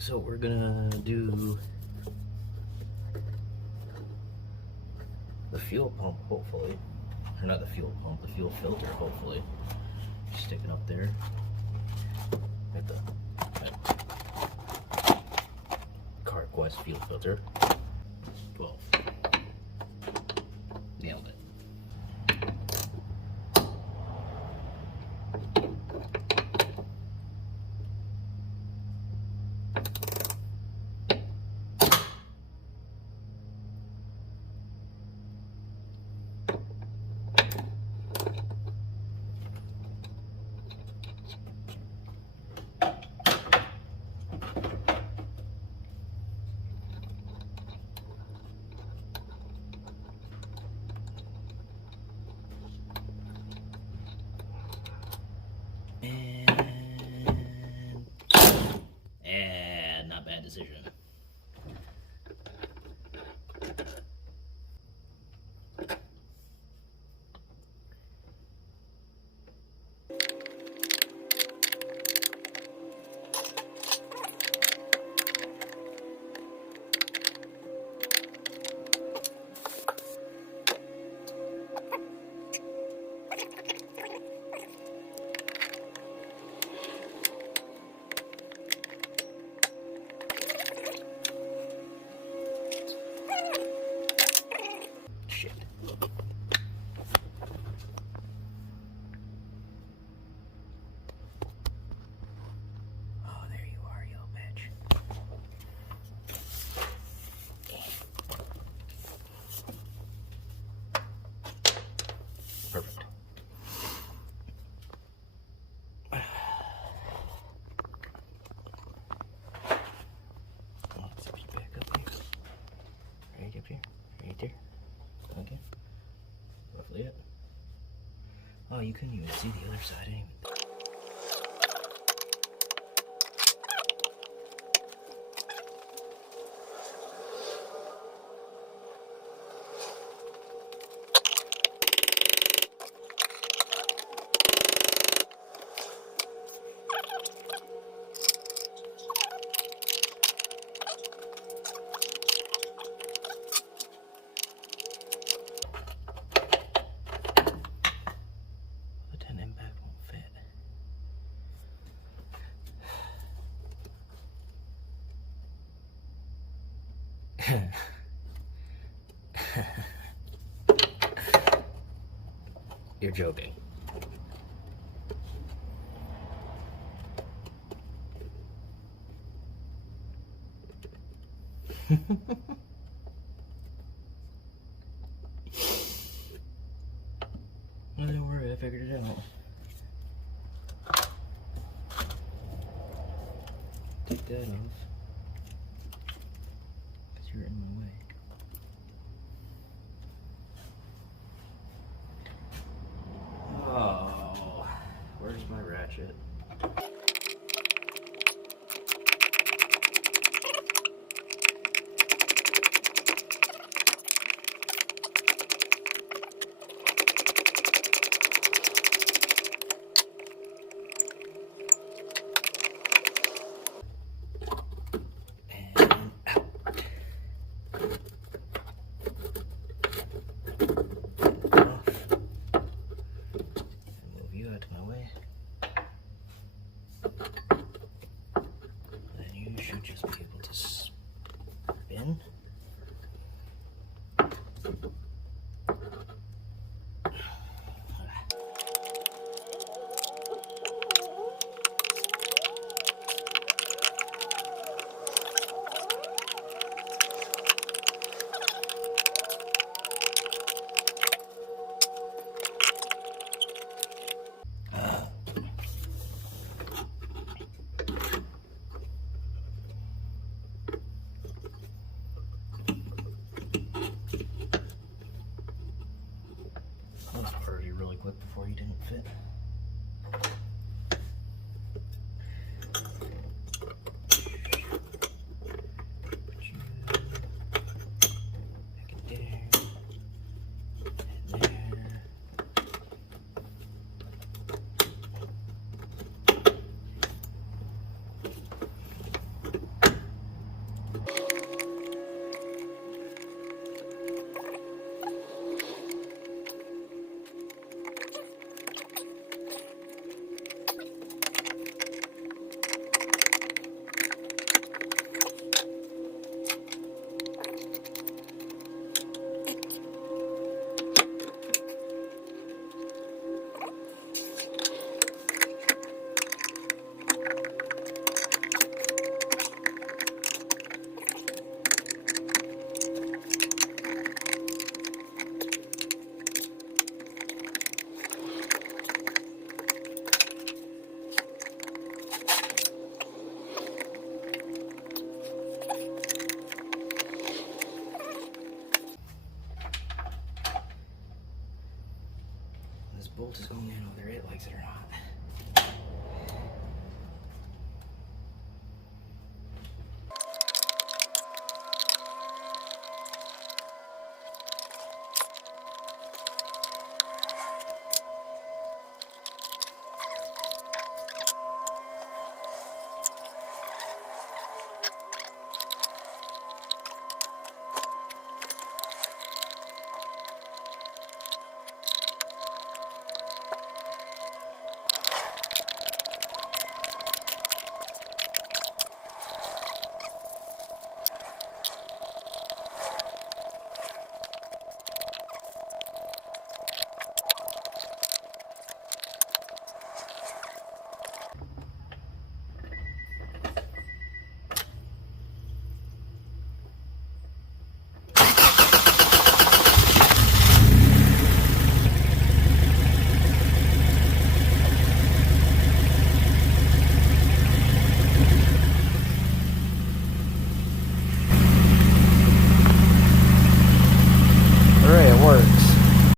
So we're gonna do the fuel pump, hopefully. Or not the fuel pump, the fuel filter, hopefully. Stick it up there at the CarQuest fuel filter. 12. Nailed it. And not bad decision. Shit. Oh, there you are, you little bitch. Perfect. Let's be back up here. Right up here. Right there. Okay. Roughly it. Oh, you couldn't even see the other side anyway. You're joking. Well, don't worry, I figured it out. Take that off. Because you're in my way. Oh, where's my ratchet? Then you should just be able to spin.